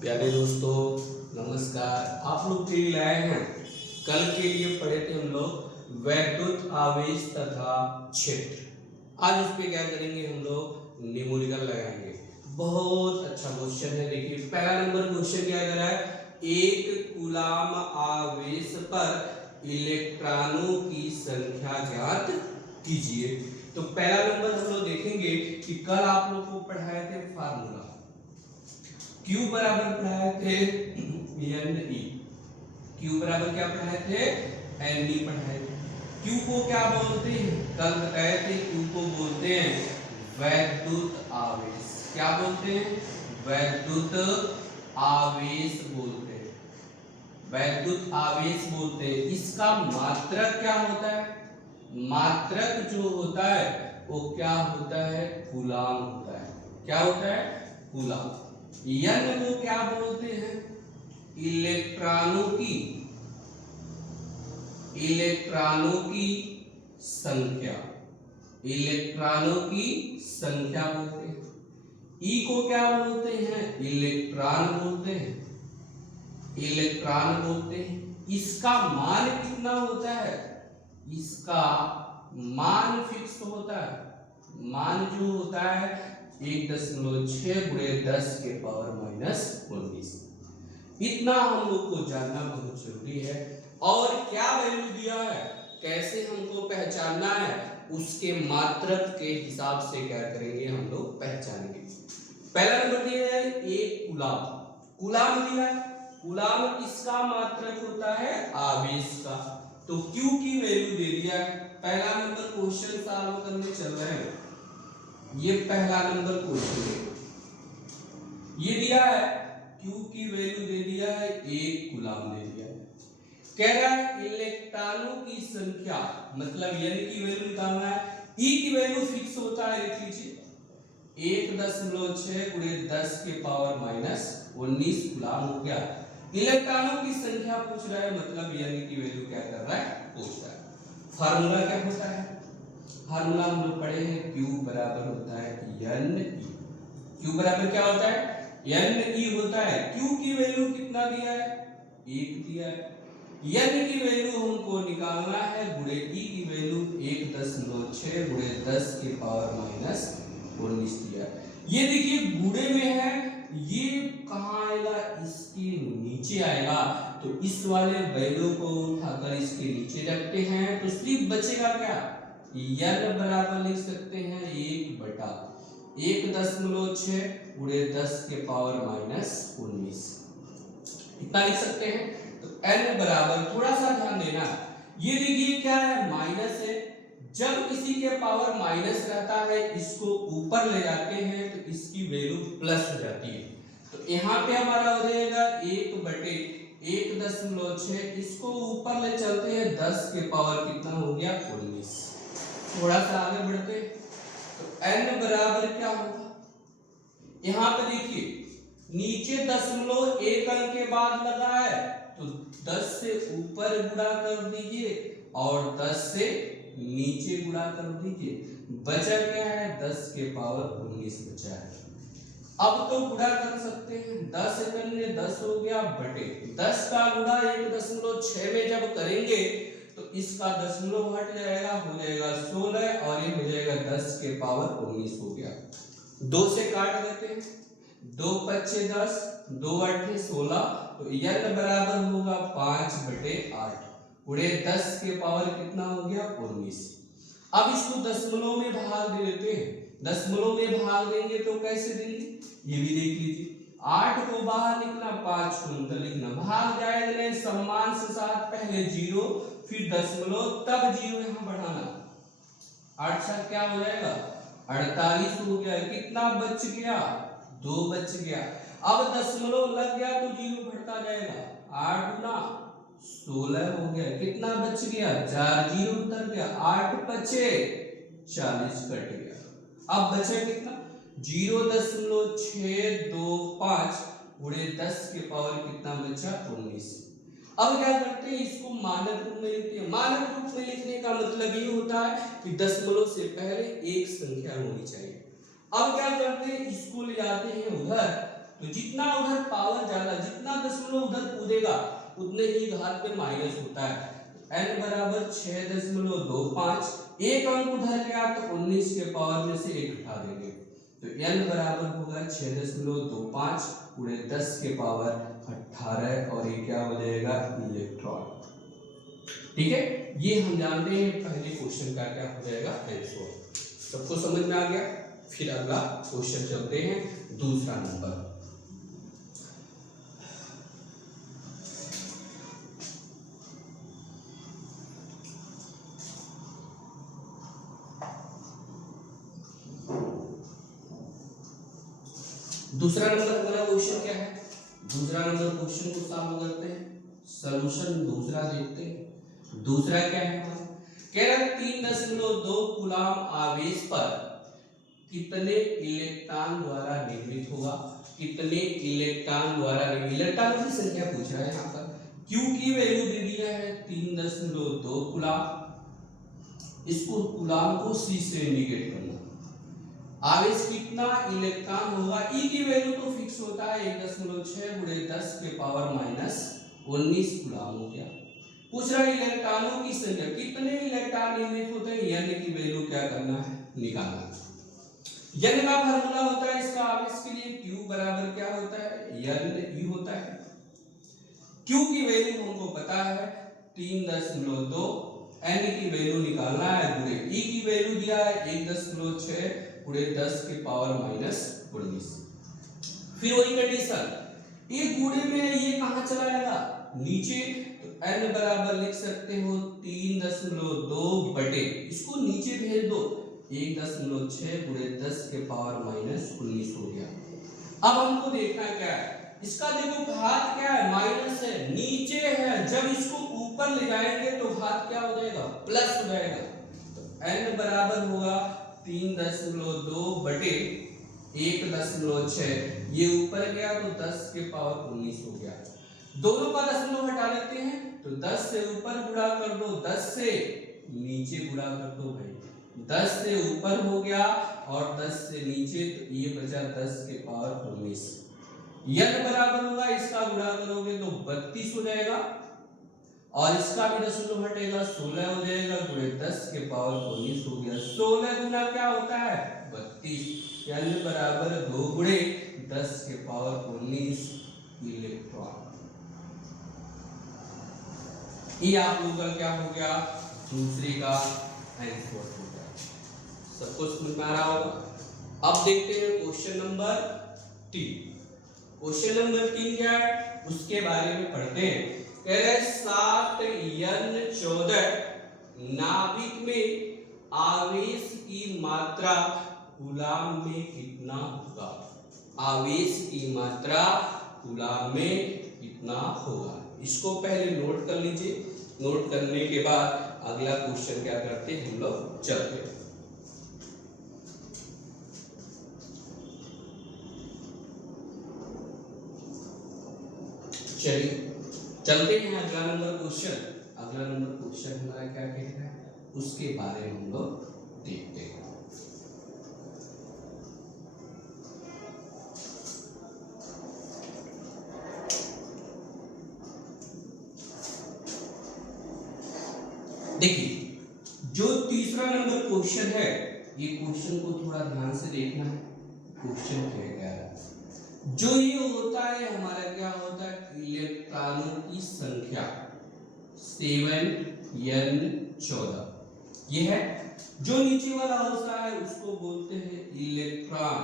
प्यारे दोस्तों नमस्कार। आप लोग के लिए लाए हैं, कल के लिए पढ़े थे हम लोग वैद्युत आवेश तथा क्षेत्र। आज उस पे क्या करेंगे, हम लोग न्यूमेरिकल लगाएंगे। बहुत अच्छा क्वेश्चन है। देखिए पहला नंबर क्वेश्चन क्या कर रहा है, एक कूलाम आवेश पर इलेक्ट्रॉनों की संख्या ज्ञात कीजिए। तो पहला नंबर हम लोग देखेंगे कि कल आप लोग को पढ़ाए थे फार्मूला Q बराबर पढ़ाए थे एन ई। Q बराबर क्या पढ़ाए थे, एन ई पढ़ाए थे। Q को क्या बोलते हैं, कल बताए थे Q को बोलते हैं वैद्युत आवेश। क्या बोलते हैं, वैद्युत आवेश बोलते हैं, वैद्युत आवेश बोलते हैं। इसका मात्रक क्या होता है, मात्रक जो होता है वो क्या होता है, कूलाम होता है। क्या होता है, कूलाम। यन को क्या बोलते हैं, इलेक्ट्रॉनों की, इलेक्ट्रॉनों की संख्या, इलेक्ट्रॉनों की संख्या बोलते हैं। ई को क्या बोलते हैं, इलेक्ट्रॉन बोलते हैं, इलेक्ट्रॉन बोलते हैं। इसका मान कितना होता है, इसका मान फिक्स होता है। मान जो होता है 1.6 गुणे 10 के पावर माइनस 19। इतना हम लोग को जानना बहुत जरूरी है। और क्या वैल्यू दिया है, कैसे हमको पहचानना है, उसके मात्रक के हिसाब से क्या करेंगे, हम लोग पहचानेंगे। पहला नंबर दिया है एक कूलाम। कूलाम दिया है, कूलाम किसका मात्रक होता है, आवेश का। तो Q की वैल्यू दे दिया है। पहला नंबर क्वेश्चन सॉल्व करने चल रहे हैं, ये पहला नंबर क्वेश्चन है। ये दिया है Q की वैल्यू दे दिया है, एक कूलाम दे दिया है। कह रहा है इलेक्ट्रॉनों की संख्या, मतलब N की वैल्यू निकालना है। E की वैल्यू फिक्स होता है, लिख लीजिए 1.6 गुणे 10 के पावर माइनस 19 कूलाम हो गया। इलेक्ट्रॉनों की संख्या पूछ रहा है, मतलब N की वैल्यू क्या कर रहा है, पूछ रहा है। फार्मूला क्या होता है, फार्मूला हम लोग पढ़े हैं, Q बराबर होता है एन ई। Q बराबर क्या होता है, एन ई होता है। Q की वैल्यू कितना दिया है, 1 दिया है। एन की वैल्यू हमको निकालना है, गुणे ई की वैल्यू 1.6 गुणे 10 के पावर माइनस 19 दिया है। ये देखिए गुणे में है, ये कहाँ आएगा, इसके नीचे आएगा। तो इस वाले वैल्यू को उठाकर इसके नीचे रखते हैं, तो सिर्फ बचेगा क्या, n बराबर लिख सकते हैं 1/1.6 गुणे 10 के पावर माइनस 19, इतना लिख सकते हैं। तो n बराबर, थोड़ा सा ध्यान देना, ये देखिए क्या है, माइनस है। जब किसी के पावर माइनस रहता है, इसको ऊपर ले जाते हैं तो इसकी वैल्यू प्लस हो जाती है। तो यहाँ पे हमारा हो जाएगा 1/1.6, इसको ऊपर ले चलते हैं 10 के पावर कितना हो गया, 19। थोड़ा सा आगे बढ़ते हैं, तो n बराबर क्या होगा, यहाँ पे देखिए नीचे दशमलव एक अंक के बाद लगा है, तो 10 से ऊपर गुणा कर दीजिए और 10 से नीचे गुणा कर दीजिए। बचा क्या है, 10 के पावर 19 बचा है। अब तो गुणा कर सकते हैं, 10 एकम में 10 हो गया, बटे 10 का गुणा 1.6 में जब करेंगे तो इसका दशमलव हट जाएगा, हो जाएगा 16 और ये हो जाएगा 10 के पावर 19 हो गया। 2 से काट देते हैं, 2 पच्चे 10, 2 अट्ठे 16, तो n बराबर होगा 5/8 गुणे 10 के पावर कितना हो गया, 19। अब इसको दशमलव में भाग दे देते हैं। दशमलव में भाग देंगे तो कैसे देंगे, ये भी देख लीजिए। 8 को बाहर लिखना, 5 को अंदर लिखना, भाग जाएगा सम्मान से साथ, पहले 0 फिर दशमलव तब 0 यहां बढ़ाना। 8 साथ क्या हो जाएगा, 48 हो गया। कितना बच गया, 2 बच गया। अब दशमलव लग गया तो 0 बढ़ता जाएगा, 8 गुना 16 हो गया। कितना बच गया, 4 0 उतर गया, 8 बचे 40 कट गया। अब बचे कितना, 0.625 गुणे 10 के पावर कितना बचा, 19। अब क्या करते हैं, इसको मानक रूप में लिखते हैं। मानक रूप में लिखने का मतलब ये होता है कि दशमलव से पहले एक संख्या होनी चाहिए। अब क्या करते हैं, इसको ले जाते हैं उधर, तो जितना उधर पावर ज्यादा, जितना दशमलव उधर कूदेगा उतने ही घात पे माइनस होता है। n बराबर 6.25, एक अंक उधर गया तो 19 के पावर में से 1 हटा देंगे, तो n बराबर होगा 6.25 पूरे 10 के पावर 18 और ये क्या हो जाएगा इलेक्ट्रॉन। ठीक है, ये हम जानते हैं पहले क्वेश्चन का क्या हो जाएगा आंसर। सबको समझ में आ गया। फिर अगला क्वेश्चन चलते हैं, दूसरा नंबर। दूसरा नंबर हमारा क्वेश्चन क्या है, दूसरा नंबर क्वेश्चन को सॉल्व करते हैं, सॉल्यूशन दूसरा देखते हैं। दूसरा क्या है, कह रहा 3.2 कूलम आवेश पर कितने इलेक्ट्रॉन द्वारा निर्मित होगा, कितने इलेक्ट्रॉन द्वारा निर्मित, इलेक्ट्रॉनों की संख्या पूछ रहा है यहाँ पर। Q की वैल्यू दे दिया है 3.2 कूलम, इसको कूलम को C से इंडिकेट करना। आवेश कितना इलेक्ट्रॉन होगा, E की वैल्यू तो फिक्स होता है 1.6 गुणे 10 के पावर माइनस 19 कूलम हो गया। पूछ रहा है इलेक्ट्रॉनों की संख्या, कितने इलेक्ट्रॉन निर्मित होते हैं, n की वैल्यू क्या करना है, निकालना है। n का फार्मूला होता है इसका आवेश के लिए, Q बराबर क्या होता है, n E होता है। Q की वैल्यू हमको पता है 3.2, n की वैल्यू निकालना है गुणे E की वैल्यू दिया है 1.6 गुणे 10 के पावर माइनस 19। फिर वही कंडीशन, ये गुणे में ये कहां चला जाएगा नीचे, तो n बराबर लिख सकते हो 3.2 बटे, इसको नीचे भेज दो 1.6 गुणे 10 के पावर माइनस 19 हो गया। अब हमको देखना क्या है, इसका देखो घात क्या है, माइनस है, नीचे है, जब इसको ऊपर ले जाएंगे तो घात क्या हो जाएगा, प्लस हो जाएगा। तो n बराबर होगा 3.2 बटे 1.6, ये ऊपर गया तो 10 के पावर 19 हो गया। दोनों का दशमलव हटा लेते हैं, तो 10 से ऊपर गुणा कर दो, 10 से नीचे गुणा कर दो भाई, 10 से ऊपर हो गया और 10 से नीचे, तो ये बचा 10 के पावर 19। n बराबर होगा, इसका गुणा करोगे तो 32 हो जाएगा और इसका भी दशमलव हटेगा 16 हो जाएगा, गुणे 10 के पावर 19 हो गया। 16 गुना क्या होता है 32, n बराबर 2 गुणे 10 के पावर 19 इलेक्ट्रॉन। ये आप लोगों का क्या हो गया, दूसरे का आंसर हो गया। सबको समझ में आ रहा होगा। अब देखते हैं क्वेश्चन नंबर 3। क्वेश्चन नंबर 3 क्या है उसके बारे में पढ़ते हैं। कह रहे 7n14 नाभिक में आवेश की मात्रा कूलम में कितना होगा, आवेश की मात्रा कूलम में कितना होगा, इसको पहले नोट कर लीजिए। नोट करने के बाद अगला क्वेश्चन क्या करते हैं हम लोग चलते हैं। चलिए चलते हैं अगला नंबर क्वेश्चन। अगला नंबर क्वेश्चन हमारा क्या कह रहा है उसके बारे में हम लोग देखते हैं। देखिए जो तीसरा नंबर क्वेश्चन है, ये क्वेश्चन को थोड़ा ध्यान से देखना है। क्वेश्चन क्या है, जो ये होता है हमारा क्या होता है, इलेक्ट्रॉनों की संख्या 7n14 ये है। जो नीचे वाला होता है उसको बोलते हैं इलेक्ट्रॉन,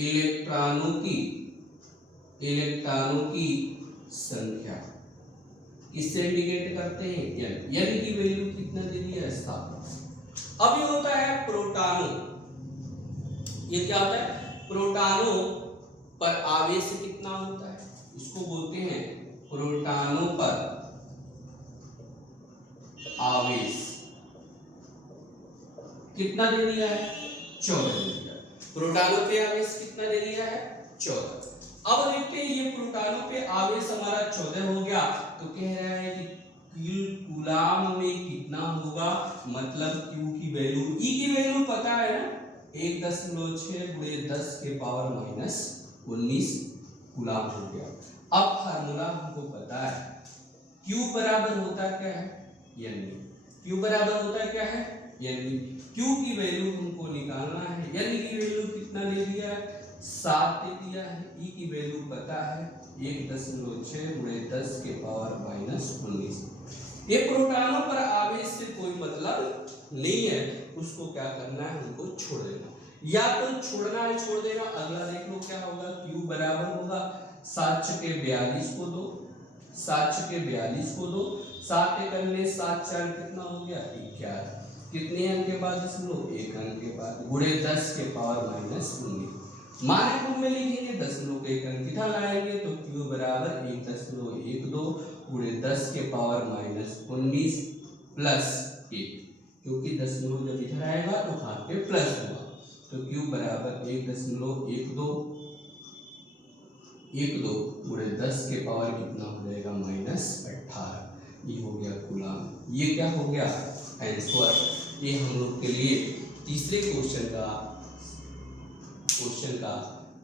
इलेक्ट्रॉनों की संख्या किससे इंडिकेट करते हैं, n की वैल्यू कितना दे दिया है 7। अब ये होता है प्रोटॉनों, ये क्या होता है प्रोटॉनों पर आवेश कितना होता है, इसको बोलते हैं प्रोटॉनों पर आवेश कितना दे दिया है 14 दे दिया। प्रोटॉनों पे आवेश कितना दे दिया है 14। अब देखते हैं ये प्रोटॉनों पे आवेश हमारा 14 हो गया, तो कह रहा है कि कूलम में कितना होगा, मतलब Q की वैल्यू, E की वैल्यू पता है ना 1.6 गुणे 10 के पावर माइनस 19 कूलाम हो गया। अब फार्मूला हमको पता है, Q बराबर होता क्या है, NV। Q बराबर होता क्या है, NV। Q की वैल्यू हमको निकालना है, N की वैल्यू कितना ले दिया है, 7 दे दिया है। E की वैल्यू पता है 1.6 × 10 के पावर -19। ये प्रोटॉनों पर आवेश से कोई मतलब नहीं है, उसको क्या करना है, हमको छोड़ देना। या तो छोड़ना है छोड़ देना। अगला देख लो क्या होगा, Q बराबर होगा 7 × 42 को दो, 7 × 42 को दो, 7 करने 7 4 कितना हो गया 11। कितने अंक के बाद दशमलव, 1 अंक के बाद, गुणे 10 के पावर -19। मानक रूप में लिखेंगे, दशमलव के एक अंक इधर लाएंगे तो Q बराबर 1.12 गुणे 10 के पावर -19 प्लस 1, क्योंकि दशमलव जब इधर आएगा तो हाथ पे प्लस होगा। तो Q बराबर 1.12 गुणे 10 के पावर कितना हो जाएगा -18। ये हो गया कूलाम। ये क्या हो गया आंसर। ये हम लोग के लिए तीसरे क्वेश्चन का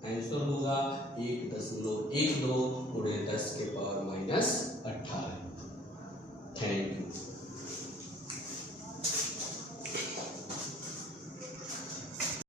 आंसर होगा 1.12 गुणे 10 के पावर -18।